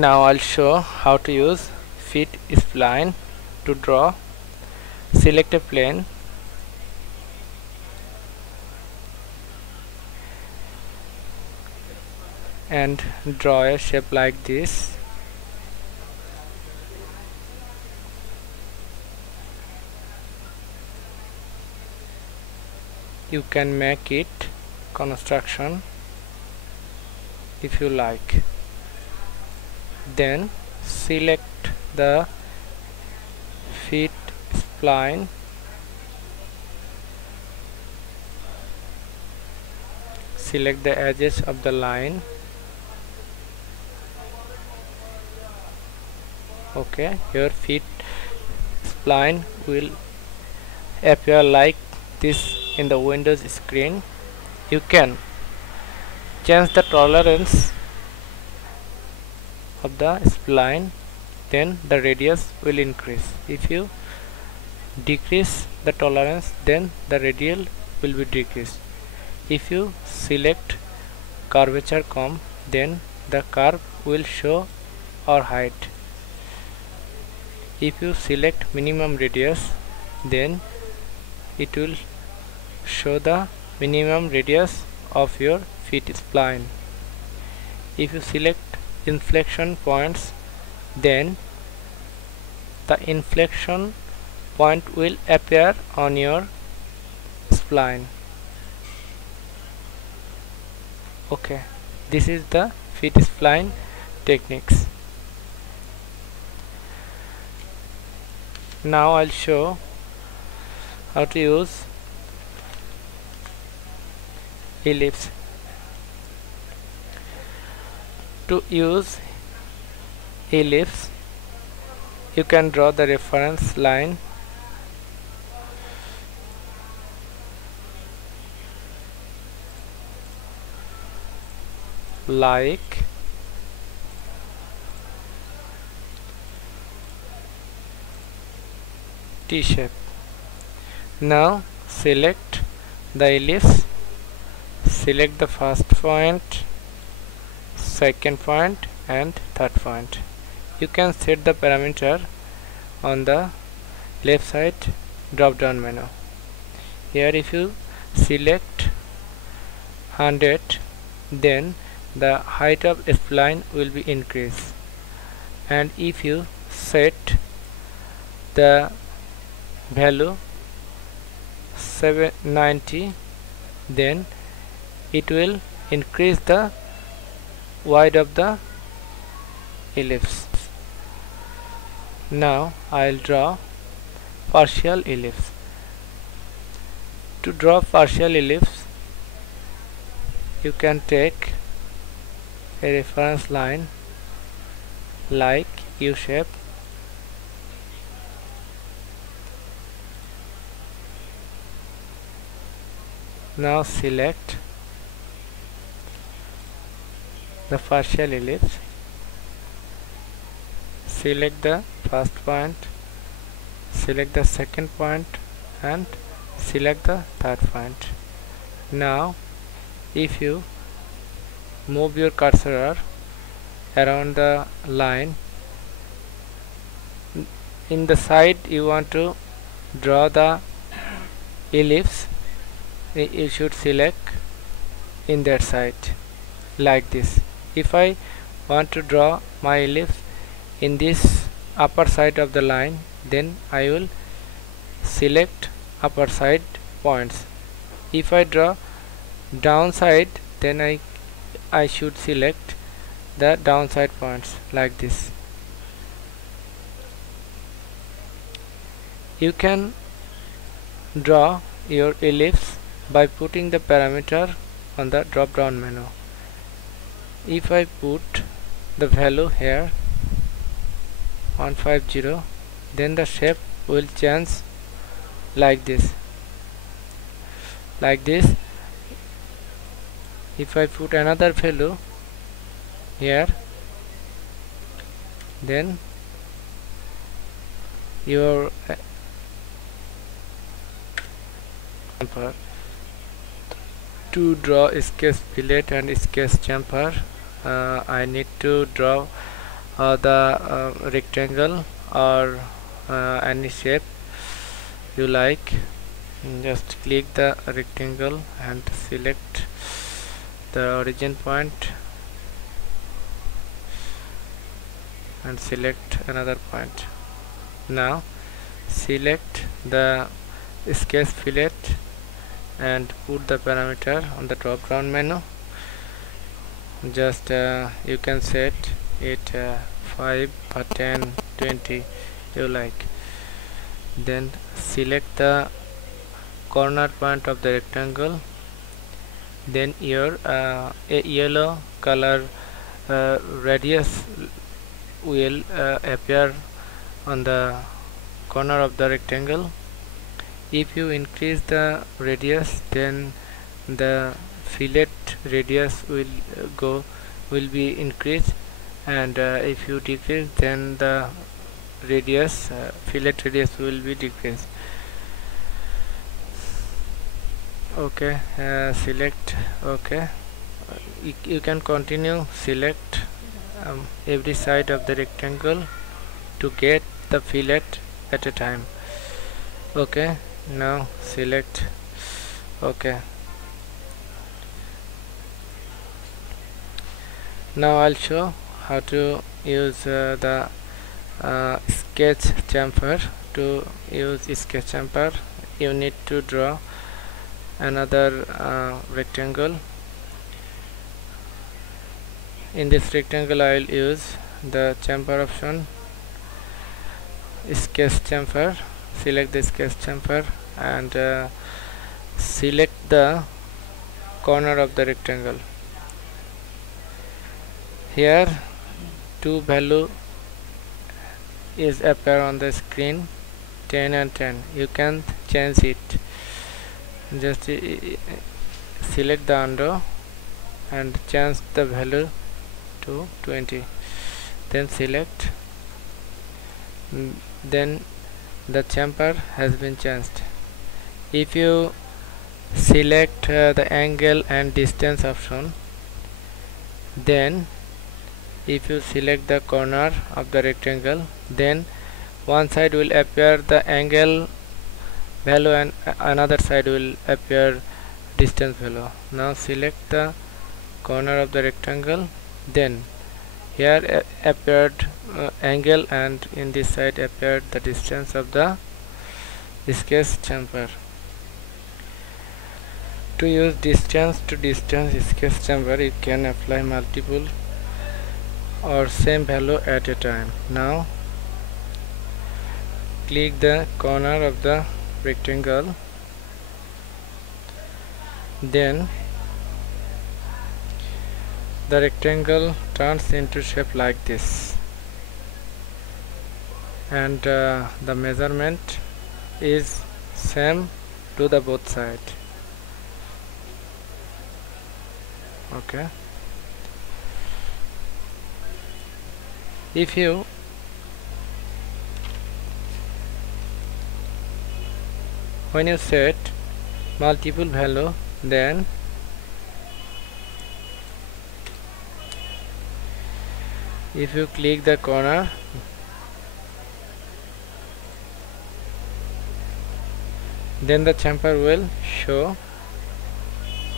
Now I'll show how to use fit spline to draw. Select a plane and draw a shape like this. You can make it construction if you like. Then select the fit spline, select the edges of the line. Okay, your fit spline will appear like this in the Windows screen. You can change the tolerance of the spline, then the radius will increase. If you decrease the tolerance, then the radial will be decreased. If you select curvature comb, then the curve will show or hide. If you select minimum radius, then it will show the minimum radius of your fit spline. If you select inflection points, then the inflection point will appear on your spline. Okay, this is the fit spline techniques. Now I'll show how to use ellipse. To use ellipse, you can draw the reference line like T-shape. Now select the ellipse, select the first point, second point and third point. You can set the parameter on the left side drop down menu. Here if you select 100, then the height of spline will be increased, and if you set the value 790, then it will increase the width of the ellipse. Now I'll draw partial ellipse. To draw partial ellipse, you can take a reference line like U shape. Now select the partial ellipse, select the first point, select the second point and select the third point. Now if you move your cursor around the line, in the side you want to draw the ellipse, you should select in that side like this. If I want to draw my ellipse in this upper side of the line, then I will select upper side points. If I draw downside, then I should select the downside points like this. You can draw your ellipse by putting the parameter on the drop down menu. If I put the value here 150, then the shape will change like this. If I put another value here, then your to draw sketch fillet and sketch chamfer, I need to draw the rectangle or any shape you like. Just click the rectangle and select the origin point and select another point. Now select the sketch fillet and put the parameter on the drop down menu. Just you can set it 5 or 10, 20 you like. Then select the corner point of the rectangle. Then your a yellow color radius will appear on the corner of the rectangle. If you increase the radius, then the fillet radius will be increased, and if you decrease, then the radius fillet radius will be decreased. Okay, select OK. You can continue select every side of the rectangle to get the fillet at a time. Okay, now select OK. Now I'll show how to use the sketch chamfer. To use sketch chamfer, you need to draw another rectangle. In this rectangle I will use the chamfer option, sketch chamfer. Select the sketch chamfer and select the corner of the rectangle. Here two value is appear on the screen, 10 and 10. You can change it. Just select the undo and change the value to 20. Then select. Then the chamfer has been changed. If you select the angle and distance option, then if you select the corner of the rectangle, then one side will appear the angle value and another side will appear distance value. Now select the corner of the rectangle, then here appeared angle and in this side appeared the distance of the sketch chamfer. To use distance to distance sketch chamfer, you can apply multiple or same value at a time. Now click the corner of the rectangle, then the rectangle turns into shape like this, and the measurement is same to the both side. Okay, if you when you set multiple value, then if you click the corner, then the chamfer will show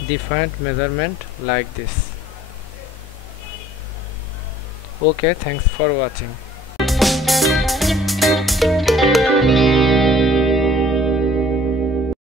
different measurement like this. Okay, thanks for watching.